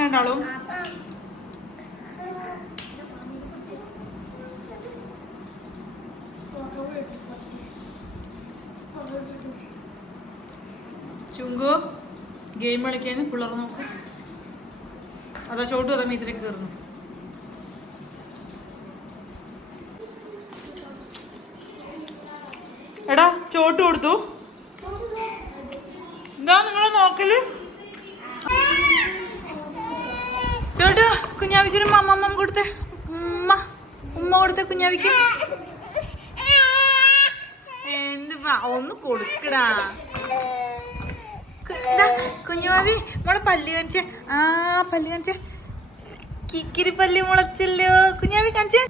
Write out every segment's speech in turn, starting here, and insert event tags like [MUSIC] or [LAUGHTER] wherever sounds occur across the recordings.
രണ്ടാളും. ചുങ്കു ഗെയിം കളിക്കാൻ പിള്ളേർ നോക്ക്. അതാ ചോട്ടു അതാ മീത്തിലേക്ക് കയറുന്നു എടാ ചോട്ട് കൊടുത്തു. എന്താ നിങ്ങളെ നോക്കൽ. ചോട്ടു കുഞ്ഞാവിക്കൊരു മമ്മമ്മ കൊടുത്തെ. ഉമ്മ ഉമ്മ കൊടുത്തെ കുഞ്ഞാവിക്ക്. എന്ത് ഒന്ന് കൊടുക്കടാ. കുഞ്ഞുമാവി മോളെ പല്ല് കാണിച്ചേ. ആ പല്ല് കാണിച്ചേ. കിക്കിരി പല്ല് മുളച്ചല്ലോ. കുഞ്ഞാവി കാണിച്ചേ.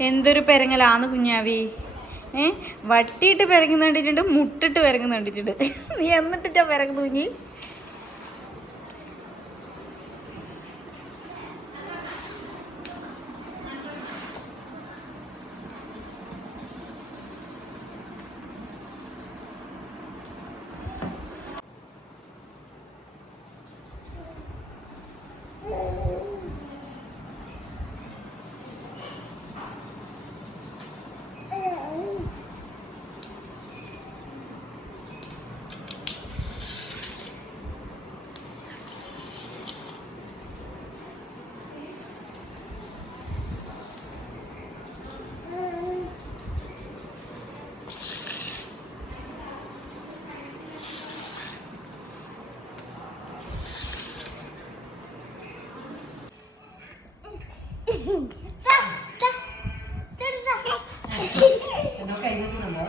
എന്തൊരു പെരങ്ങലാന്ന് കുഞ്ഞാവി. ഏ? വട്ടിയിട്ട് പെരങ്ങുന്ന കണ്ടിട്ടുണ്ട് മുട്ടിട്ട് പെരങ്ങുന്ന കണ്ടിട്ടുണ്ട്. നീ എന്നിട്ടിട്ടാ പെരങ്ങുന്നു കുഞ്ഞി? [LAUGHS] കഴിഞ്ഞിട്ടുണ്ടോ